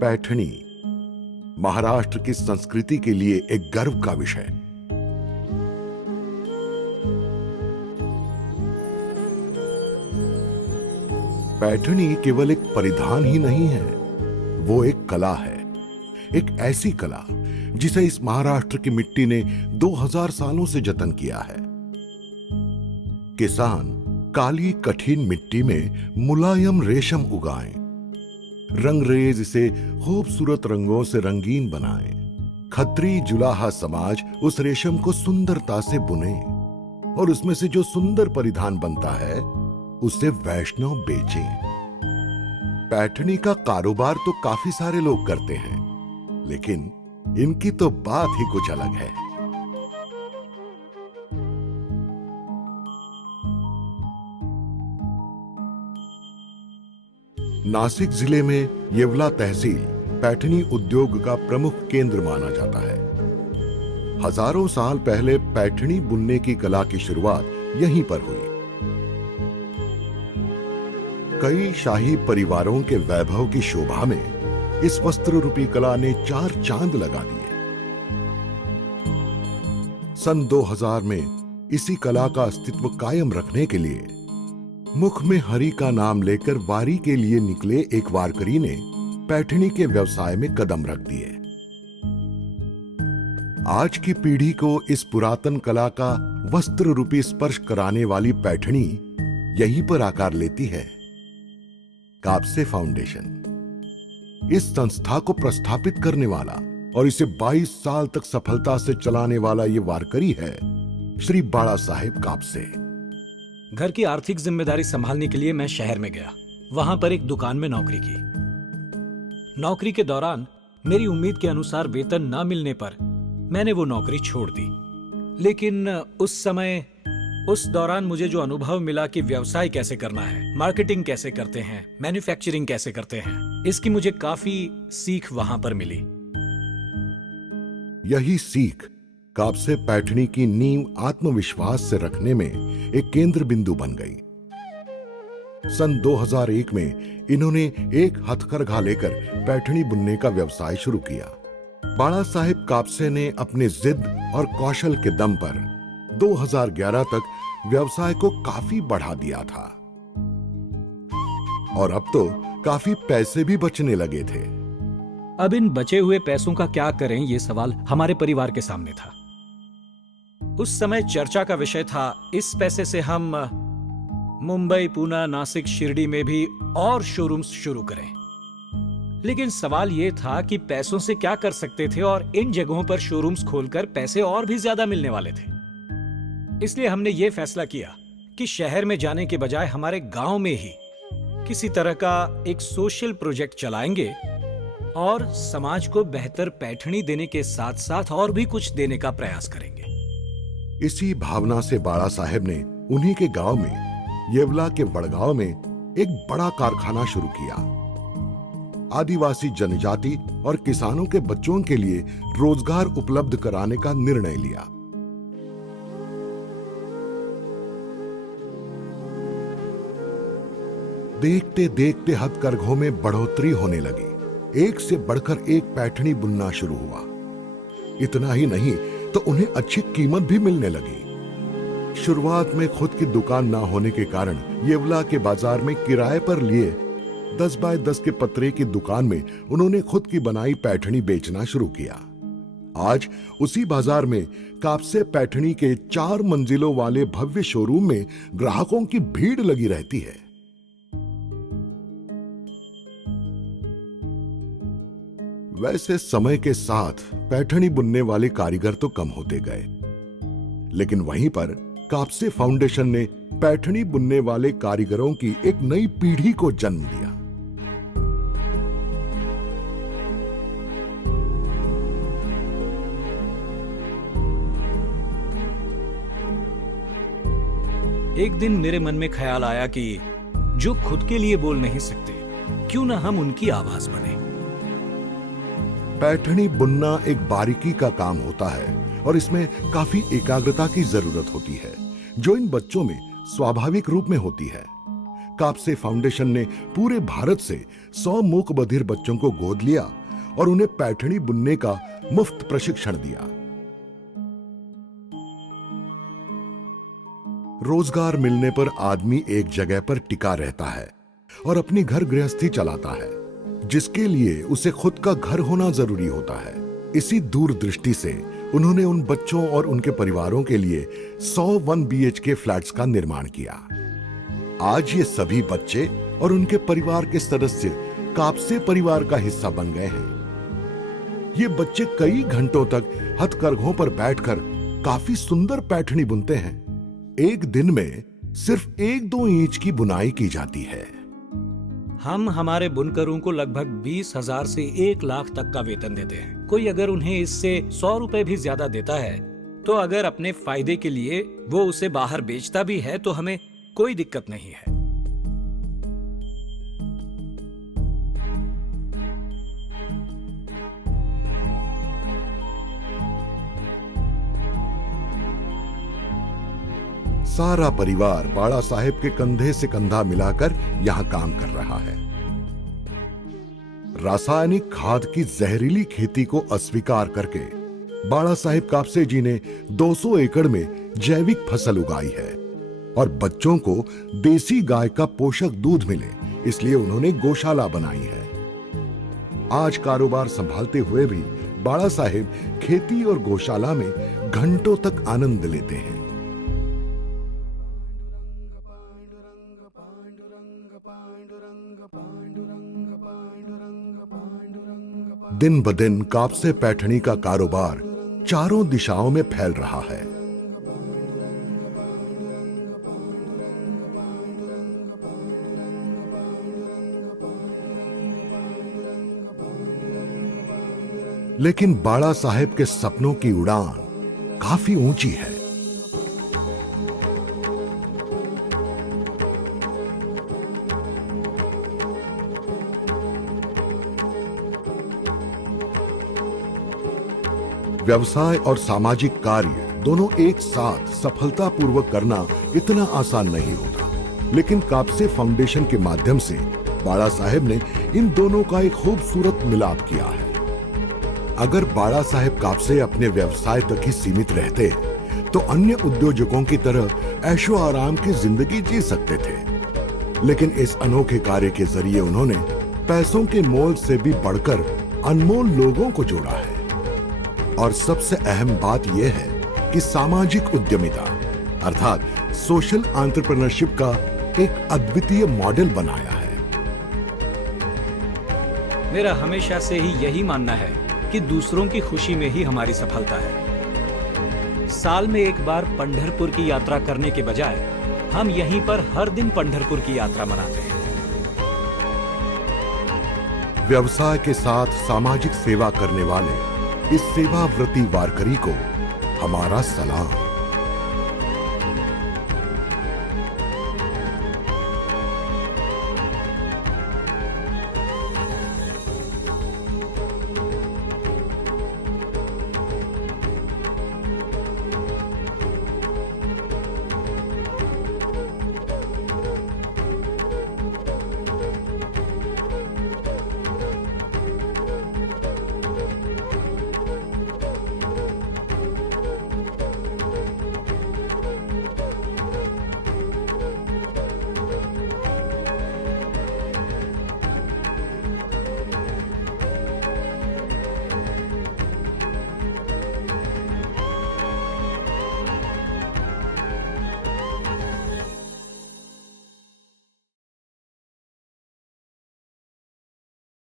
पैठणी महाराष्ट्र की संस्कृति के लिए एक गर्व का विषय। पैठणी केवल एक परिधान ही नहीं है, वो एक कला है। एक ऐसी कला जिसे इस महाराष्ट्र की मिट्टी ने 2000 सालों से जतन किया है। किसान काली कठिन मिट्टी में मुलायम रेशम उगाएं, रंगरेज इसे खूबसूरत रंगों से रंगीन बनाएं। खत्री जुलाहा समाज उस रेशम को सुंदरता से बुने और उसमें से जो सुंदर परिधान बनता है उसे वैष्णव बेचे। पैठणी का कारोबार तो काफी सारे लोग करते हैं, लेकिन इनकी तो बात ही कुछ अलग है। नासिक जिले में येवला तहसील पैठणी उद्योग का प्रमुख केंद्र माना जाता है। हजारों साल पहले पैठणी बुनने की कला की शुरुआत यहीं पर हुई। कई शाही परिवारों के वैभव की शोभा में इस वस्त्र रूपी कला ने 4 चांद लगा दिए। सन 2000 में इसी कला का अस्तित्व कायम रखने के लिए मुख में हरि का नाम लेकर वारी के लिए निकले एक वारकरी ने पैठणी के व्यवसाय में कदम रख दिए। आज की पीढ़ी को इस पुरातन कला का वस्त्र रूपी स्पर्श कराने वाली पैठणी यहीं पर आकार लेती है। कापसे फाउंडेशन इस संस्था को प्रस्थापित करने वाला और इसे 22 साल तक सफलता से चलाने वाला ये वारकरी है श्री बाला साहेब कापसे। घर की आर्थिक जिम्मेदारी संभालने के लिए मैं शहर में गया। वहां पर एक दुकान में नौकरी की। नौकरी के दौरान मेरी उम्मीद के अनुसार वेतन न मिलने पर मैंने वो नौकरी छोड़ दी। लेकिन उस दौरान मुझे जो अनुभव मिला कि व्यवसाय कैसे करना है, मार्केटिंग कैसे करते हैं, मैन्युफैक्चरिंग कैसे करते हैं, इसकी मुझे काफी सीख वहां पर मिली। यही सीख कापसे पैठणी की नींव आत्मविश्वास से रखने में एक केंद्र बिंदु बन गई। सन 2001 में इन्होंने एक हथकरघा लेकर पैठणी बुनने का व्यवसाय शुरू किया। बाला साहेब कापसे ने अपने जिद और कौशल के दम पर 2011 तक व्यवसाय को काफी बढ़ा दिया था और अब तो काफी पैसे भी बचने लगे थे। अब इन बचे हुए पैसों का क्या करें, ये सवाल हमारे परिवार के सामने था। उस समय चर्चा का विषय था इस पैसे से हम मुंबई, पूना, नासिक, शिरडी में भी और शोरूम्स शुरू करें। लेकिन सवाल यह था कि पैसों से क्या कर सकते थे और इन जगहों पर शोरूम्स खोलकर पैसे और भी ज्यादा मिलने वाले थे। इसलिए हमने यह फैसला किया कि शहर में जाने के बजाय हमारे गांव में ही किसी तरह का एक सोशल प्रोजेक्ट चलाएंगे और समाज को बेहतर पैठणी देने के साथ साथ और भी कुछ देने का प्रयास करेंगे। इसी भावना से बाला साहेब ने उन्हीं के गांव में येवला के वडगांव में एक बड़ा कारखाना शुरू किया। आदिवासी जनजाति और किसानों के बच्चों के लिए रोजगार उपलब्ध कराने का निर्णय लिया। देखते देखते हथकरघों में बढ़ोतरी होने लगी। एक से बढ़कर एक पैठणी बुनना शुरू हुआ। इतना ही नहीं तो उन्हें अच्छी कीमत भी मिलने लगी। शुरुआत में खुद की दुकान ना होने के कारण येवला के बाजार में किराए पर लिए 10 बाय 10 के पतरे की दुकान में उन्होंने खुद की बनाई पैठणी बेचना शुरू किया। आज उसी बाजार में कापसे पैठणी के 4 मंजिलों वाले भव्य शोरूम में ग्राहकों की भीड़ लगी रहती है। वैसे समय के साथ पैठणी बुनने वाले कारीगर तो कम होते गए, लेकिन वहीं पर कापसे फाउंडेशन ने पैठणी बुनने वाले कारीगरों की एक नई पीढ़ी को जन्म दिया। एक दिन मेरे मन में ख्याल आया कि जो खुद के लिए बोल नहीं सकते, क्यों ना हम उनकी आवाज बने। पैठणी बुनना एक बारीकी का काम होता है और इसमें काफी एकाग्रता की जरूरत होती है, जो इन बच्चों में स्वाभाविक रूप में होती है। कापसे फाउंडेशन ने पूरे भारत से 100 मूक बधिर बच्चों को गोद लिया और उन्हें पैठणी बुनने का मुफ्त प्रशिक्षण दिया। रोजगार मिलने पर आदमी एक जगह पर टिका रहता है और अपनी घर गृहस्थी चलाता है, जिसके लिए उसे खुद का घर होना जरूरी होता है। इसी दूरदृष्टि से उन्होंने उन बच्चों और उनके परिवारों के लिए 100 1 BHK फ्लैट्स का निर्माण किया। आज ये सभी बच्चे और उनके परिवार के सदस्य कापसे परिवार का हिस्सा बन गए हैं। ये बच्चे कई घंटों तक हथकरघों पर बैठकर काफी सुंदर पैठणी बुनते हैं। एक दिन में सिर्फ 1-2 इंच की बुनाई की जाती है। हम हमारे बुनकरों को लगभग 20,000 से 1 लाख तक का वेतन देते हैं। कोई अगर उन्हें इससे 100 रुपए भी ज्यादा देता है तो अगर अपने फायदे के लिए वो उसे बाहर बेचता भी है तो हमें कोई दिक्कत नहीं है। सारा परिवार बाड़ा साहेब के कंधे से कंधा मिलाकर यहां काम कर रहा है। रासायनिक खाद की जहरीली खेती को अस्वीकार करके बाड़ा साहेब कापसे जी ने 200 एकड़ में जैविक फसल उगाई है और बच्चों को देसी गाय का पोषक दूध मिले इसलिए उन्होंने गौशाला बनाई है। आज कारोबार संभालते हुए भी बाड़ा साहेब खेती और गौशाला में घंटों तक आनंद लेते हैं। दिन ब दिन कापसे पैठणी का कारोबार चारों दिशाओं में फैल रहा है। लेकिन बाड़ा साहेब के सपनों की उड़ान काफी ऊंची है। व्यवसाय और सामाजिक कार्य दोनों एक साथ सफलतापूर्वक करना इतना आसान नहीं होता, लेकिन कापसे फाउंडेशन के माध्यम से बाड़ा साहेब ने इन दोनों का एक खूबसूरत मिलाप किया है। अगर बाड़ा साहेब कापसे अपने व्यवसाय तक ही सीमित रहते तो अन्य उद्योजकों की तरह ऐशो आराम की जिंदगी जी सकते थे, लेकिन इस अनोखे कार्य के जरिए उन्होंने पैसों के मोल से भी बढ़कर अनमोल लोगों को जोड़ा है। और सबसे अहम बात यह है कि सामाजिक उद्यमिता अर्थात सोशल एंटरप्रेन्योरशिप का एक अद्वितीय मॉडल बनाया है। मेरा हमेशा से ही यही मानना है कि दूसरों की खुशी में ही हमारी सफलता है। साल में एक बार पंढरपुर की यात्रा करने के बजाय हम यहीं पर हर दिन पंढरपुर की यात्रा मनाते हैं। व्यवसाय के साथ सामाजिक सेवा करने वाले इस सेवाव्रती वारकरी को हमारा सलाम।